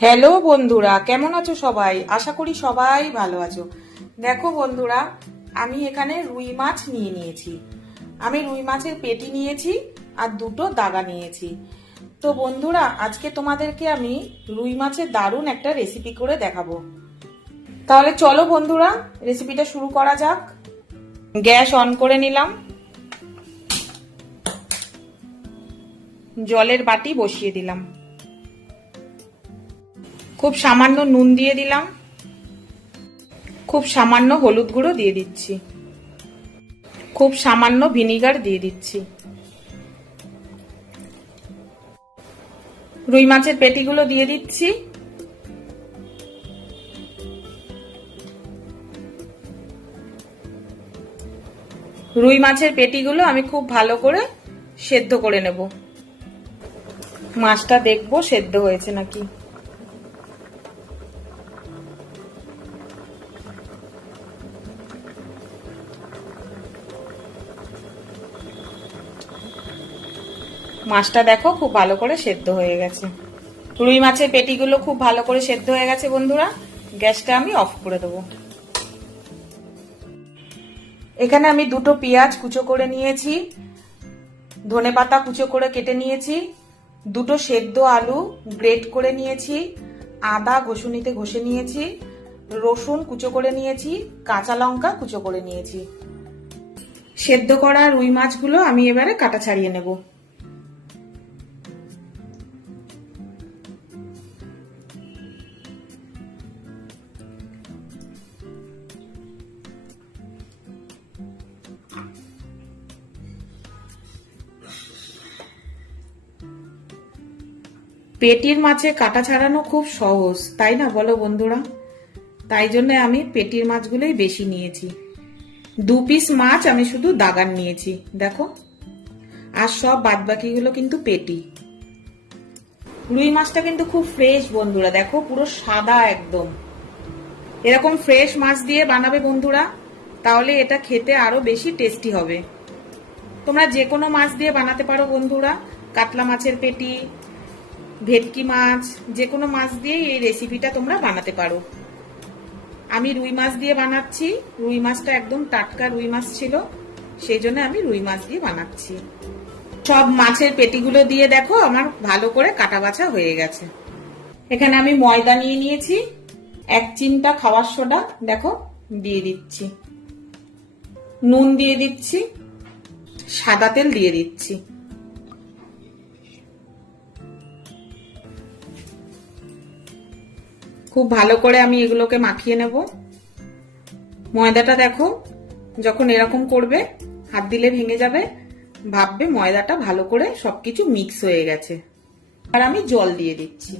Hello বন্ধুরা, কেমন আছো সবাই? আশা করি সবাই ভালো আছো। দেখো বন্ধুরা, আমি এখানে রুই মাছ নিয়ে নিয়েছি। আমি রুই মাছের পেটি নিয়েছি আর দুটো দাগা নিয়েছি। তো বন্ধুরা, আজকে তোমাদেরকে আমি রুই মাছের দারুণ একটা রেসিপি করে দেখাবো। তাহলে চলো বন্ধুরা, রেসিপিটা শুরু করা যাক। গ্যাস অন করে নিলাম, জলের বাটি বসিয়ে দিলাম, খুব সামান্য নুন দিয়ে দিলাম, খুব সামান্য হলুদ গুঁড়ো দিয়ে দিচ্ছি, খুব সামান্য ভিনিগার দিয়ে দিচ্ছি। রুই মাছের পেটিগুলো দিয়ে দিচ্ছি। রুই মাছের পেটিগুলো আমি খুব ভালো করে সেদ্ধ করে নেব। মাছটা দেখবো সেদ্ধ হয়েছে নাকি। মাছটা দেখো খুব ভালো করে সেদ্ধ হয়ে গেছে। রুই মাছের পেটিগুলো খুব ভালো করে সেদ্ধ হয়ে গেছে বন্ধুরা। গ্যাসটা আমি অফ করে দেবো। এখানে আমি দুটো পেঁয়াজ কুচো করে নিয়েছি, ধনেপাতা কুচো করে কেটে নিয়েছি, দুটো সেদ্ধ আলু গ্রেট করে নিয়েছি, আদা ঘষুনিতে ঘষে নিয়েছি, রসুন কুচো করে নিয়েছি, কাঁচা লঙ্কা কুচো করে নিয়েছি। সেদ্ধ করা রুই মাছগুলো আমি এবারে কাটা ছাড়িয়ে নেব। পেটির মাছে কাটা ছাড়ানো খুব সহজ, তাই না বলো বন্ধুরা? তাই জন্য আমি পেটির মাছগুলোই বেশি নিয়েছি। 2 পিস মাছ আমি শুধু দাগান নিয়েছি, দেখো। আর সব বাদবাকিগুলো কিন্তু পেটি। রুই মাছটা কিন্তু খুব ফ্রেশ বন্ধুরা, দেখো পুরো সাদা একদম। এরকম ফ্রেশ মাছ দিয়ে বানাবে বন্ধুরা, তাহলে এটা খেতে আরো বেশি টেস্টি হবে। তোমরা যে কোনো মাছ দিয়ে বানাতে পারো বন্ধুরা, কাতলা মাছের পেটি, ভেটকি মাছ, যে কোনো মাছ দিয়ে এই রেসিপিটা তোমরা বানাতে পারো। আমি রুই মাছ দিয়ে বানাচ্ছি। রুই মাছটা একদম টাটকা রুই মাছ ছিল, সেই জন্য আমি রুই মাছ দিয়ে বানাচ্ছি। সব মাছের পেটিগুলো দিয়ে দেখো আমার ভালো করে কাটা বাছা হয়ে গেছে। এখানে আমি ময়দা নিয়ে নিয়েছি, 1 চিমটা খাবার সোডা দেখো দিয়ে দিচ্ছি, নুন দিয়ে দিচ্ছি, সাদা তেল দিয়ে দিচ্ছি। খুব ভালো করে আমি এগুলোকে মাখিয়ে নেব। ময়দাটা দেখো যখন এরকম করবে, হাত দিলে ভেঙে যাবে, ভাববে ময়দাটা ভালো করে সবকিছু মিক্স হয়ে গেছে। আর আমি জল দিয়ে দিচ্ছি।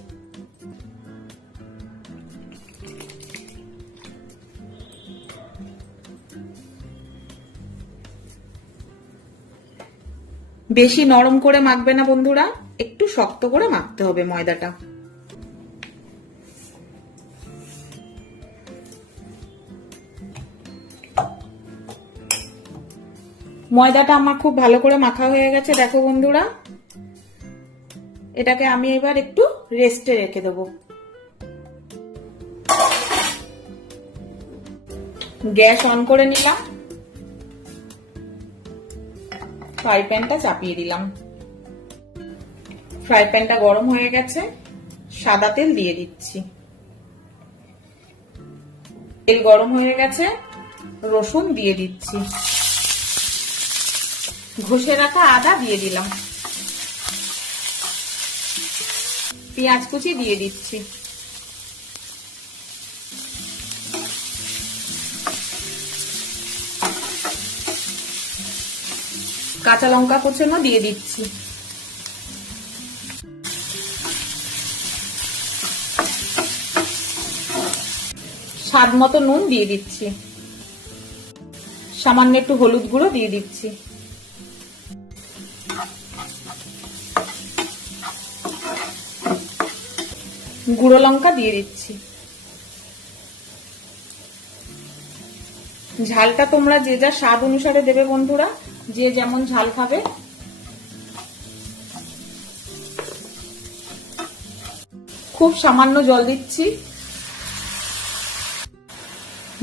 বেশি নরম করে মাখবে না বন্ধুরা, একটু শক্ত করে মাখতে হবে ময়দাটা। ময়দাটা আমার খুব ভালো করে মাখা হয়ে গেছে দেখো বন্ধুরা। এটাকে আমি এবার একটু রেস্টে রেখে দেব। গ্যাস অন করে নিলাম, ফ্রাই প্যানটা চাপিয়ে দিলাম। ফ্রাই প্যানটা গরম হয়ে গেছে, সাদা তেল দিয়ে দিচ্ছি। তেল গরম হয়ে গেছে, রসুন দিয়ে দিচ্ছি, ঘষে রাখা আদা দিয়ে দিলাম, পেঁয়াজ কুচি দিয়ে দিচ্ছি, কাঁচা লঙ্কা কুচনো দিয়ে দিচ্ছি, স্বাদ মতো নুন দিয়ে দিচ্ছি, সামান্য একটু হলুদ গুঁড়ো দিয়ে দিচ্ছি, গুঁড়ো লঙ্কা দিয়ে দিচ্ছি। ঝালটা তোমরা যে যা স্বাদ অনুসারে দেবে বন্ধুরা, যে যেমন ঝাল খাবে। খুব সামান্য জল দিচ্ছি,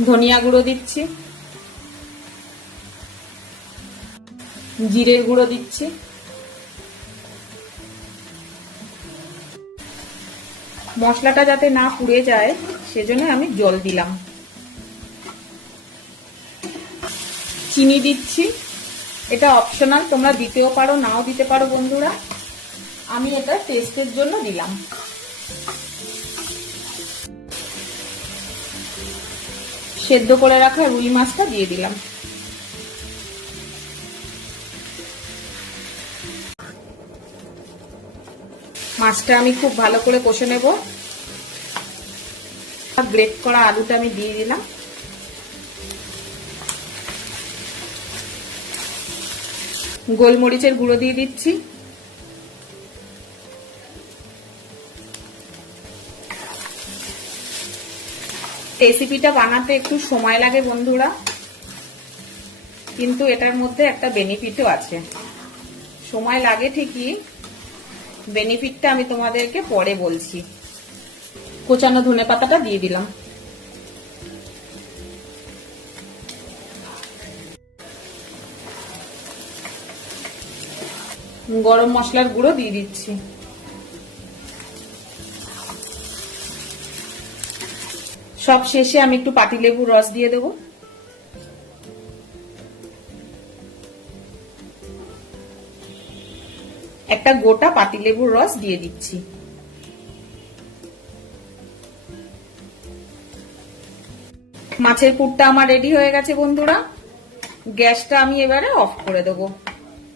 ধনিয়া গুঁড়ো দিচ্ছি, জিরের গুঁড়ো দিচ্ছি, মশলাটা যাতে না পুড়ে যায় সেজন্য আমি জল দিলাম। চিনি দিচ্ছি, এটা অপশনাল, তোমরা দিতেও পারো নাও দিতে পারো বন্ধুরা, আমি এটা টেস্টের জন্য দিলাম। সেদ্ধ করে রাখা রুই মাছটা দিয়ে দিলাম। মাছটা আমি খুব ভালো করে কষে নেব। গ্রেট করা আলুটা আমি দিয়ে দিলাম। গোলমরিচের গুঁড়ো দিয়ে দিচ্ছি, রেসিপিটা বানাতে একটু সময় লাগে বন্ধুরা, কিন্তু এটার মধ্যে একটা বেনিফিটও আছে। সময় লাগে ঠিকই, বেনিফিটটা আমি তোমাদেরকে পরে বলছি। কোচানো ধনেপাতাটা দিয়ে দিলাম। গরম মশলার গুঁড়ো দিয়ে দিচ্ছি। সব শেষে আমি একটু পাতিলেবুর রস দিয়ে দেবো। একটা গোটা পাতিলেবুর রস দিয়ে দিচ্ছি। মাছের পুরটা আমার রেডি হয়ে গেছে বন্ধুরা, গ্যাসটা আমি এবারে অফ করে দেবো।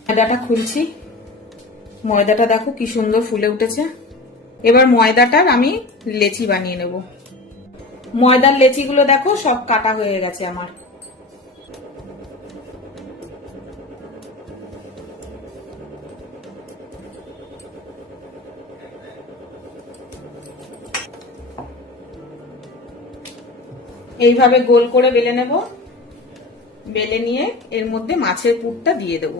ময়দাটা খুলছি, ময়দাটা দেখো কি সুন্দর ফুলে উঠেছে। এবার ময়দাটার আমি লেচি বানিয়ে নেব। ময়দার লেচিগুলো দেখো সব কাটা হয়ে গেছে আমার। এইভাবে গোল করে বেলে নেব, বেলে নিয়ে এর মধ্যে মাছের পুরটা দিয়ে দেব।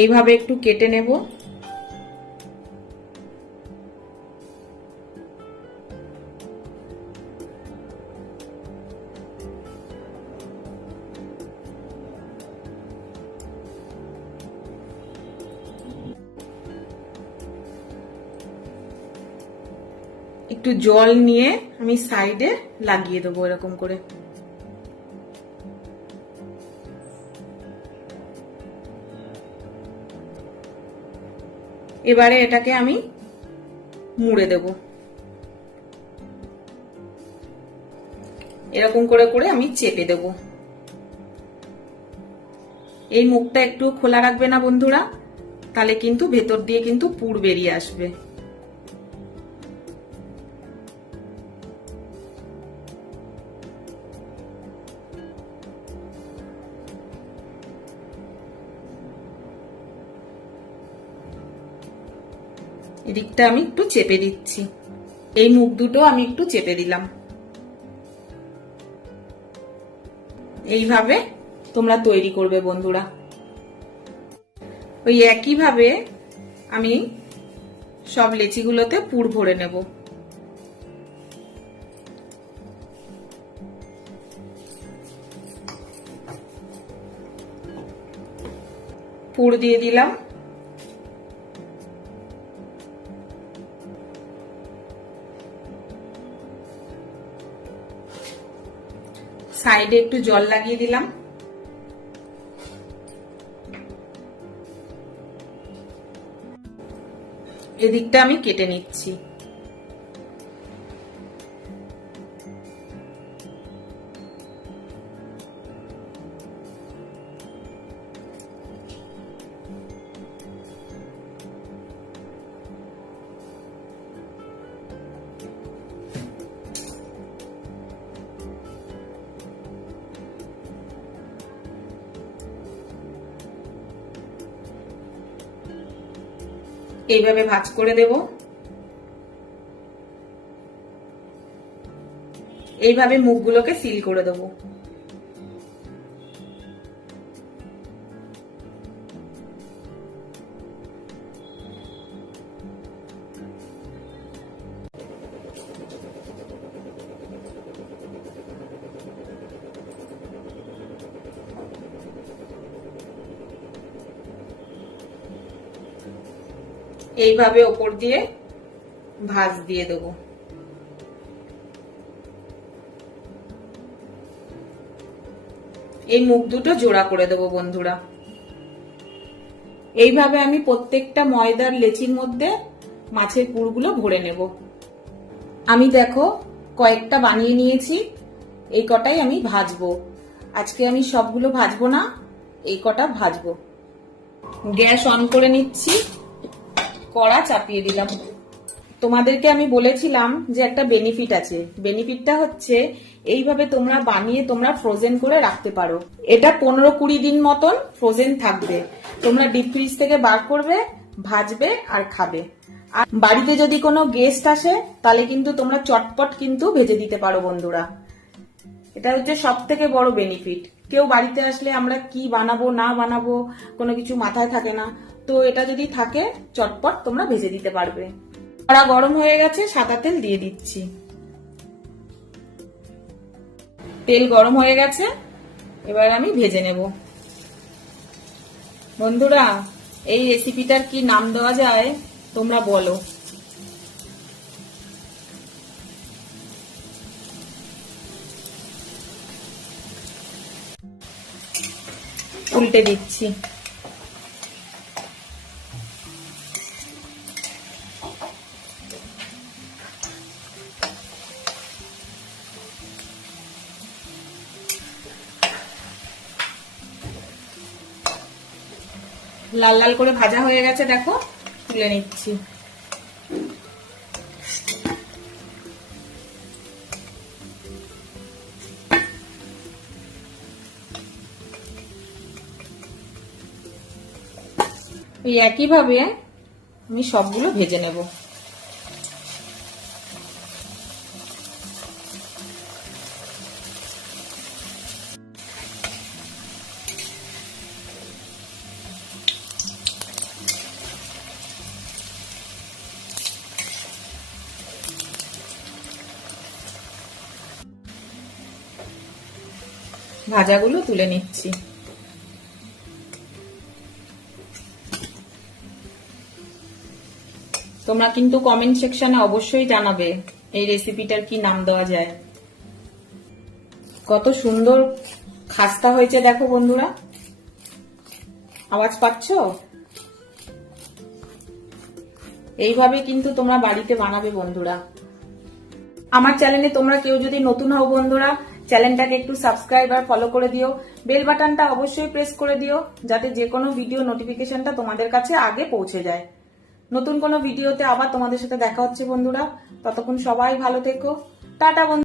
এইভাবে একটু কেটে নেব। একটু জল নিয়ে আমি সাইডে লাগিয়ে দেবো এরকম করে। এবারে এটাকে আমি মুড়ে দেব। এরকম করে করে আমি চেপে দেব। এই মুখটা একটু খোলা রাখবে না বন্ধুরা, তাহলে কিন্তু ভেতর দিয়ে কিন্তু পুর বেরিয়ে আসবে। এদিকটা আমি একটু চেপে দিচ্ছি। এই মুখ দুটো আমি একটু চেপে দিলাম। এইভাবে তোমরা তৈরি করবে বন্ধুরা। ওই একইভাবে আমি সব লেচিগুলোতে পুর ভরে নেব। পুর দিয়ে দিলাম। সাইডে একটু জল লাগিয়ে দিলাম। এদিকটা আমি কেটে নিচ্ছি। এইভাবে ভাঁজ করে দেব। এইভাবে মুখগুলোকে সিল করে দেবো। এইভাবে ওপর দিয়ে ভাঁজ দিয়ে দেবো। এই মুখ দুটো জোড়া করে দেবো বন্ধুরা। এইভাবে আমি প্রত্যেকটা ময়দার লেচির মধ্যে মাছের পুরগুলো ভরে নেব। আমি দেখো কয়েকটা বানিয়ে নিয়েছি, এই কটাই আমি ভাজবো। আজকে আমি সবগুলো ভাজবো না, এই কটা ভাজবো। গ্যাস অন করে নিচ্ছি, কড়া চাপিয়ে দিলাম। তোমাদেরকে আমি বলেছিলাম যে একটা বেনিফিট আছে। বেনিফিটটা হচ্ছে এইভাবে তোমরা বানিয়ে তোমরা ফ্রোজেন করে রাখতে পারো। এটা 15-20 দিন মতন ফ্রোজেন থাকবে। তোমরা ডিপ ফ্রিজ থেকে বার করবে, ভাজবে আর খাবে। আর বাড়িতে যদি কোনো গেস্ট আসে তাহলে কিন্তু তোমরা চটপট কিন্তু ভেজে দিতে পারো বন্ধুরা। এটা হচ্ছে সব থেকে বড় বেনিফিট। কেউ বাড়িতে আসলে আমরা কি বানাবো না বানাবো কোনো কিছু মাথায় থাকে না, তো এটা যদি থাকে চটপট তোমরা ভেজে দিতে পারবে। কড়া গরম হয়ে গেছে, সাদা তেল দিয়ে দিচ্ছি। তেল গরম হয়ে গেছে, এবার আমি ভেজে নেব। বন্ধুরা এই রেসিপিটার কি নাম দেওয়া যায় তোমরা বলো। উল্টে দিচ্ছি। লাল লাল করে ভাজা হয়ে গেছে, দেখো তুলে নিচ্ছি। ওই একইভাবে আমি সবগুলো ভেজে নেব। ভাজাগুলো তুলে নিচ্ছি। তোমরা কিন্তু কমেন্ট সেকশনে অবশ্যই জানাবে এই রেসিপিটার কি নাম দেওয়া যায়। কত সুন্দর খাস্তা হয়েছে দেখো বন্ধুরা, আওয়াজ পাচ্ছ? এইভাবে কিন্তু তোমরা বাড়িতে বানাবে বন্ধুরা। আমার চ্যানেলে তোমরা কেউ যদি নতুন হও বন্ধুরা, চ্যানেলটাকে একটু সাবস্ক্রাইব আর ফলো করে দিও। বেল বাটনটা অবশ্যই প্রেস করে দিও যাতে যে কোনো ভিডিও নোটিফিকেশনটা তোমাদের কাছে আগে পৌঁছে যায়। নতুন কোনো ভিডিওতে আবার তোমাদের সাথে দেখা হচ্ছে বন্ধুরা। ততক্ষণ সবাই ভালো থেকো, টাটা বন্ধুরা।